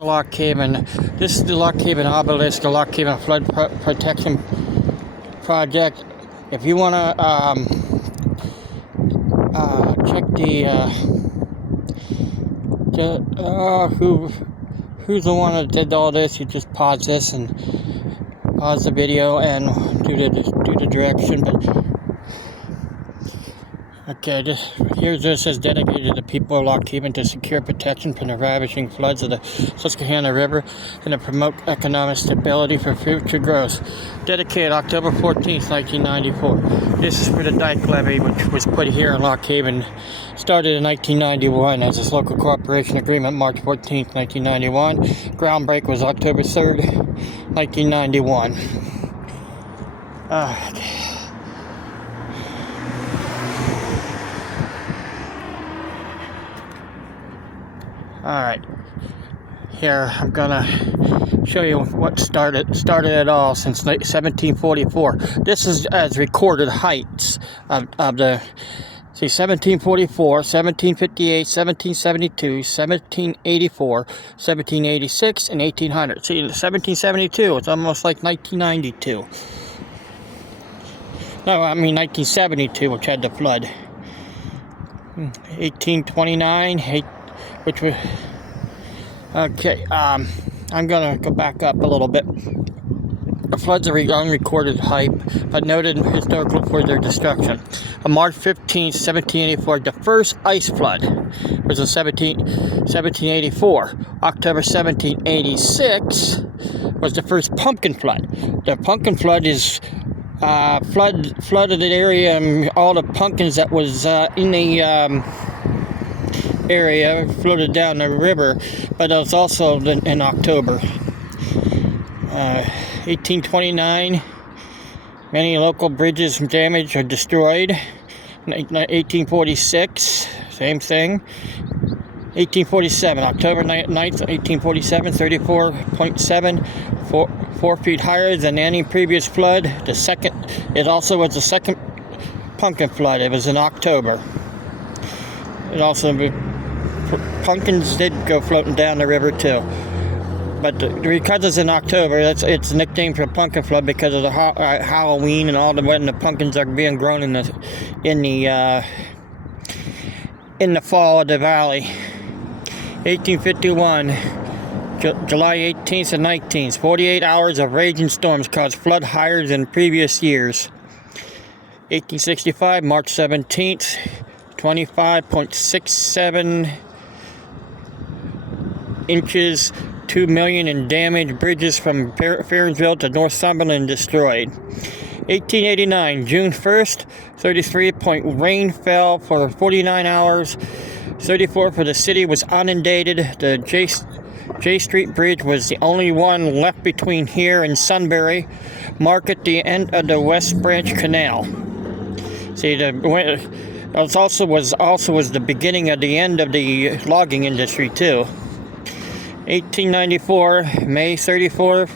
Lock Haven. This is the Lock Haven Obelisk, the Lock Haven Flood Protection Project. If you want to check who's the one that did all this, you just pause this and pause the video and do the direction. But okay, this is dedicated to the people of Lock Haven to secure protection from the ravaging floods of the Susquehanna River and to promote economic stability for future growth. Dedicated October 14th, 1994. This is for the dike levee, which was put here in Lock Haven. Started in 1991 as a local cooperation agreement, March 14th, 1991. Groundbreak was October 3rd, 1991. Alright, here I'm gonna show you what started it all since 1744. This is as recorded heights of the, 1744, 1758, 1772, 1784, 1786, and 1800. See, 1772, it's almost like 1992. No, I mean 1972, which had the flood. 1829, which was okay. I'm gonna go back up a little bit. The floods are unrecorded hype, but noted historical for their destruction. On March 15, 1784, the first ice flood was in 1784. October 1786 was the first pumpkin flood. The pumpkin flood is flooded the area, and all the pumpkins that was in the area floated down the river, but it was also in October. 1829, many local bridges damaged or destroyed. 1846, same thing. 1847, October 9th, 1847, 34.7, 4 feet higher than any previous flood. It also was the second pumpkin flood. It was in October. It also, pumpkins did go floating down the river too. But because it's in October, it's nicknamed for pumpkin flood because of the Halloween and all when the pumpkins are being grown in the fall of the valley. 1851, July 18th and 19th, 48 hours of raging storms caused flood higher than previous years. 1865, March 17th, 25.67 inches, 2 million in damage. Bridges from Ferensville to Northumberland destroyed. 1889, June 1st, 33 point rain fell for 49 hours. 34 for the city was inundated. The J Street Bridge was the only one left between here and Sunbury, marked the end of the West Branch Canal. See, it also was the beginning of the end of the logging industry too. 1894, May 31st,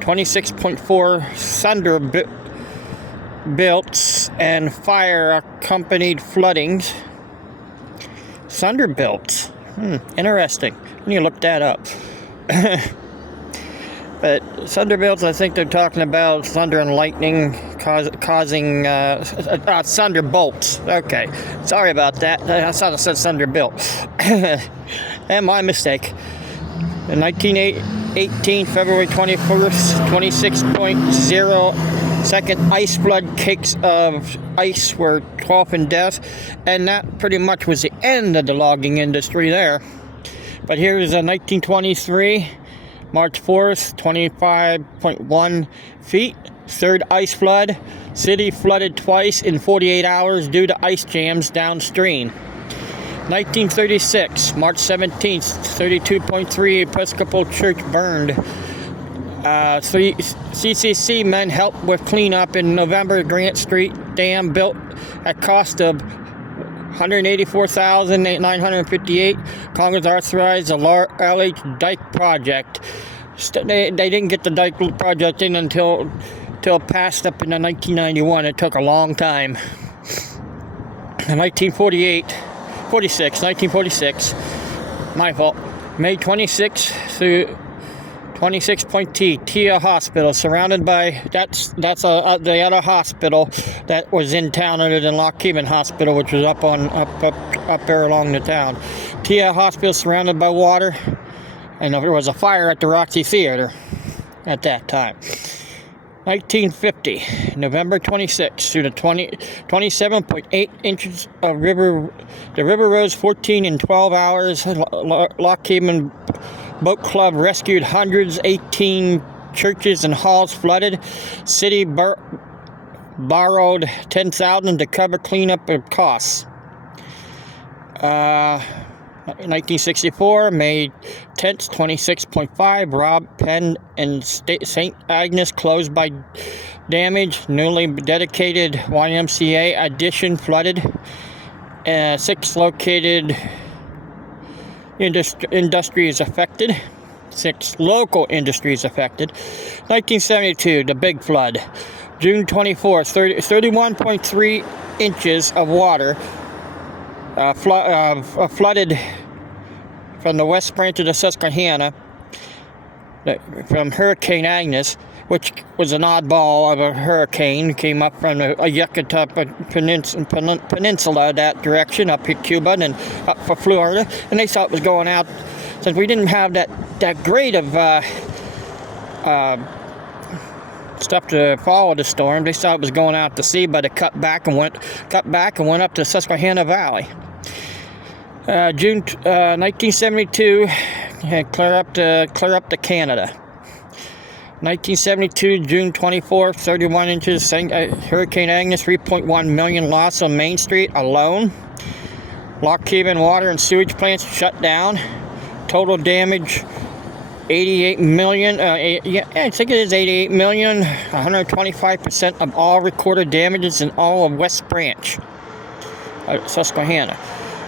26.4 thunderbolts and fire accompanied floodings. Thunderbolts. Interesting. I need to look that up. But thunderbolts, I think they're talking about thunder and lightning causing thunderbolts. Okay, sorry about that. I thought it said thunderbolt. And my mistake. In 1918, February 21st, 26.0 second ice flood. Cakes of ice were 12 in death, and that pretty much was the end of the logging industry there. But here's a 1923, March 4th, 25.1 feet, third ice flood. City flooded twice in 48 hours due to ice jams downstream. 1936, March 17th, 32.3 Episcopal Church burned. 3 CCC men helped with cleanup in November. Grant Street Dam built at cost of $184,958. Congress authorized the LH Dike project. They didn't get the Dike project in until passed up in 1991. It took a long time. In 1946, my fault. May 26 through 26.T, Tia Hospital, surrounded by, that's the other hospital that was in town other than Lock Haven Hospital, which was up there along the town. Tia Hospital surrounded by water, and there was a fire at the Roxy Theater at that time. 1950, November 26 through the 27.8 inches of river. The river rose 14 in 12 hours. Lock Haven Boat Club rescued hundreds. 18 churches and halls flooded. City borrowed $10,000 to cover cleanup costs. 1964, May 10th, 26.5, Rob Penn and St. Agnes closed by damage. Newly dedicated YMCA addition flooded. 6 located industries affected. 6 local industries affected. 1972, the big flood. June 24th, 31.3 inches of water flooded from the west branch of the Susquehanna from Hurricane Agnes, which was an oddball of a hurricane. Came up from the Yucatan Peninsula that direction, up to Cuba and up for Florida. And they thought it was going out, since we didn't have that great of stuff to follow the storm. They thought it was going out to sea, but it cut back and went up to Susquehanna Valley. June 1972, clear up to Canada. 1972, June 24th, 31 inches. Hurricane Agnes, 3.1 million loss on Main Street alone. Lock Haven water and sewage plants shut down. Total damage, 88 million. I think it is 88 million. 125% of all recorded damages in all of West Branch, Susquehanna.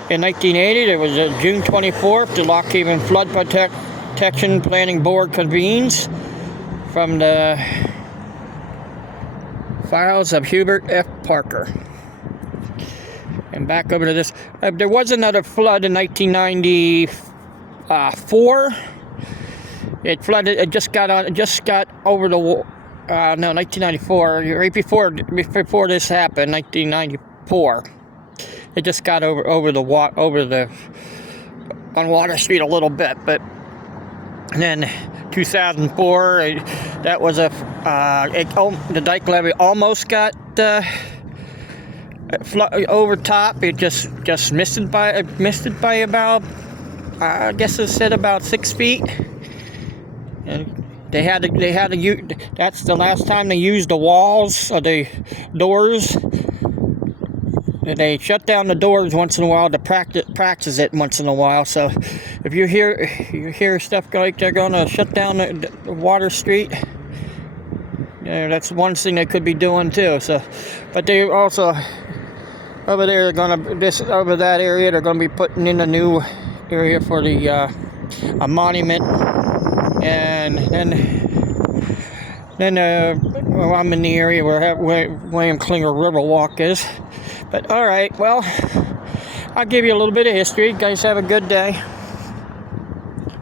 In 1980, there was June 24th, the Lock Haven Flood Protection Planning Board convenes from the files of Hubert F. Parker. And back over to this. There was another flood in 1994. It flooded. It just got over the. 1994. Right before this happened, 1994. It just got over on Water Street a little bit, but then 2004, that was the dike levee almost got over top. It just missed it by about, I guess it said about 6 feet. And they had to use. That's the last time they used the walls or the doors. They shut down the doors once in a while to practice it once in a while. So if you hear stuff like they're going to shut down the Water Street, that's one thing they could be doing too. So, but they also over there over that area they're going to be putting in a new area for the a monument, and then I'm in the area where William Klinger Riverwalk is. But all right, well, I'll give you a little bit of history. You guys have a good day.